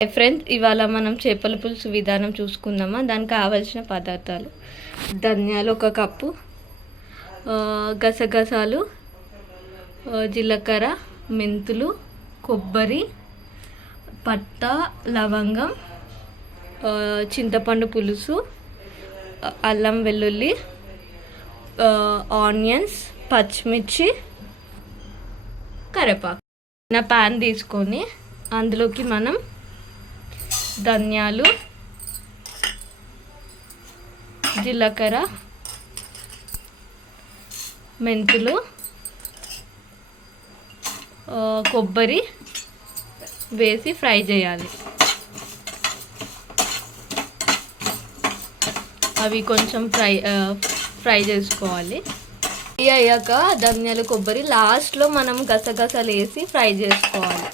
Friends, ఇవాళ మనం చేపల పులుసు విధానం చూసుకుందామా. దానికి కావాల్సిన పదార్థాలు: ధనియాలు 1 కప్పు, గసగసాలు, జీలకర్ర, మెంతులు, కొబ్బరి, పట్ట, లవంగం, చింతపండు పులుసు, అల్లం వెల్లుల్లి, ఆనియన్స్, పచ్చిమిర్చి, కరివేపాకు. ప్యాన్ తీసుకొని అందులోకి మనం ధనియాలు, జీలకర్ర, మెంతులు, కొబ్బరి వేసి ఫ్రై చేయాలి. అవి కొంచెం ఫ్రై చేసుకోవాలి. ఫ్రై అయ్యాక ధనియాలు, కొబ్బరి లాస్ట్లో మనం గసగసాలు వేసి ఫ్రై చేసుకోవాలి.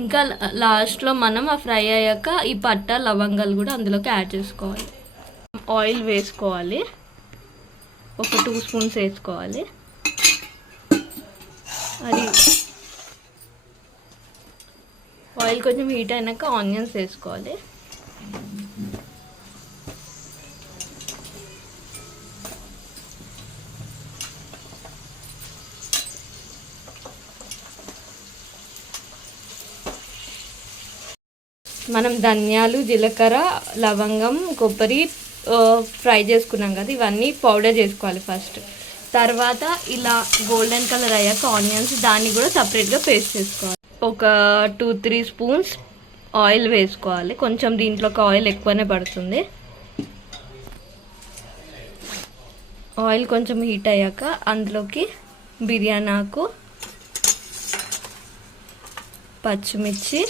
ఇంకా లాస్ట్లో మనం ఆ ఫ్రై అయ్యాక ఈ పట్ట, లవంగాలు కూడా అందులోకి యాడ్ చేసుకోవాలి. ఆయిల్ వేసుకోవాలి, ఒక 2 స్పూన్స్ వేసుకోవాలి. అది ఆయిల్ కొంచెం హీట్ అయినాక ఆనియన్స్ వేసుకోవాలి. మనం ధనియాలు, జీలకర్ర, లవంగం, కొబ్బరి ఫ్రై చేసుకున్నాం కదా, ఇవన్నీ పౌడర్ చేసుకోవాలి ఫస్ట్. తర్వాత ఇలా గోల్డెన్ కలర్ అయ్యాక ఆనియన్స్, దాన్ని కూడా సపరేట్గా పేస్ట్ చేసుకోవాలి. ఒక 2-3 స్పూన్స్ ఆయిల్ వేసుకోవాలి. కొంచెం దీంట్లోకి ఆయిల్ ఎక్కువనే పడుతుంది. ఆయిల్ కొంచెం హీట్ అయ్యాక అందులోకి బిర్యానీ ఆకు, పచ్చిమిర్చి,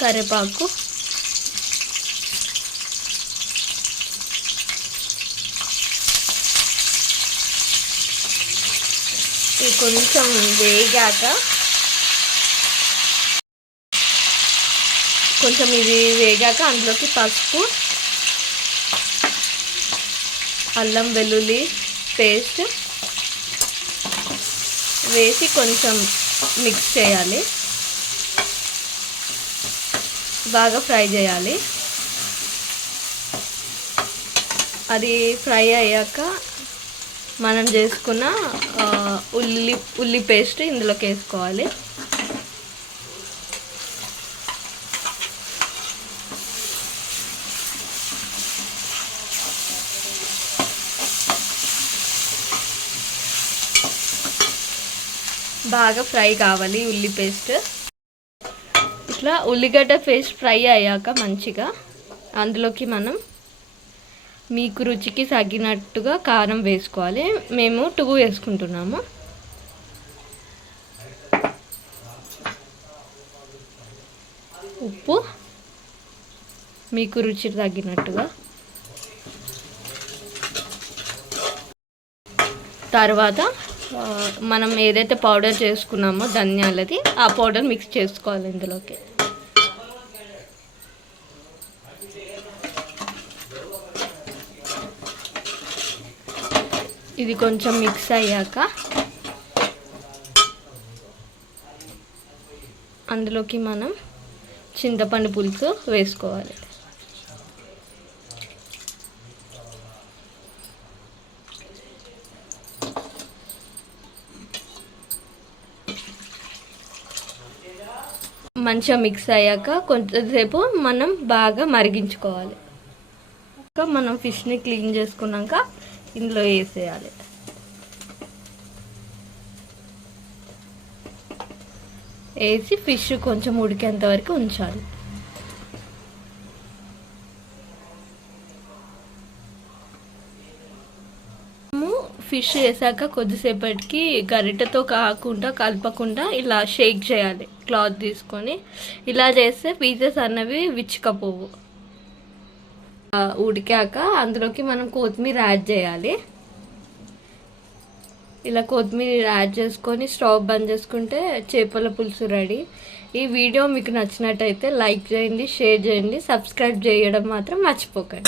కరివేపాకు, ఇది కొంచెం వేగాక అందులోకి పసుపు, అల్లం వెల్లుల్లి పేస్ట్ వేసి కొంచెం మిక్స్ చేయాలి. బాగా ఫ్రై చేయాలి. అది ఫ్రై అయ్యాక మనం చేసుకున్న ఉల్లి పేస్ట్ ఇందులోకి వేసుకోవాలి. బాగా ఫ్రై కావాలి ఉల్లి పేస్ట్. ఇట్లా ఉల్లిగడ్డ పేస్ట్ ఫ్రై అయ్యాక మంచిగా అందులోకి మనం మీకు రుచికి తగినట్టుగా కారం వేసుకోవాలి. మేము 2 వేసుకుంటున్నాము. ఉప్పు మీకు రుచికి తగినట్టుగా. తర్వాత మనం ఏదైతే పౌడర్ చేసుకున్నామో ధనియాలది, ఆ పౌడర్ మిక్స్ చేసుకోవాలి ఇందులోకి. ఇది కొంచెం మిక్స్ అయ్యాక అందులోకి మనం చింతపండు పులుసు వేసుకోవాలి. మంచిగా మిక్స్ అయ్యాక కొంచెంసేపు మనం బాగా మరిగించుకోవాలి. మనం ఫిష్ని క్లీన్ చేసుకున్నాక ఇందులో వేసేయాలి. వేసి ఫిష్ కొంచెం ఉడికేంత వరకు ఉంచాలి. ఫిష్ వేసాక కొద్దిసేపటికి గరిటెతో కాకుండా కలపకుండా ఇలా షేక్ చేయాలి. క్లాత్ తీసుకొని ఇలా చేస్తే పీసెస్ అన్నవి విచ్చుకపోవు. ఉడికాక అందులోకి మనం కొత్తిమీర యాడ్ చేయాలి. ఇలా కొత్తిమీర యాడ్ చేసుకొని స్టవ్ బంద్ చేసుకుంటే చేపల పులుసు రెడీ. ఈ వీడియో మీకు నచ్చినట్టయితే లైక్ చేయండి, షేర్ చేయండి, సబ్స్క్రైబ్ చేయడం మాత్రం మర్చిపోకండి.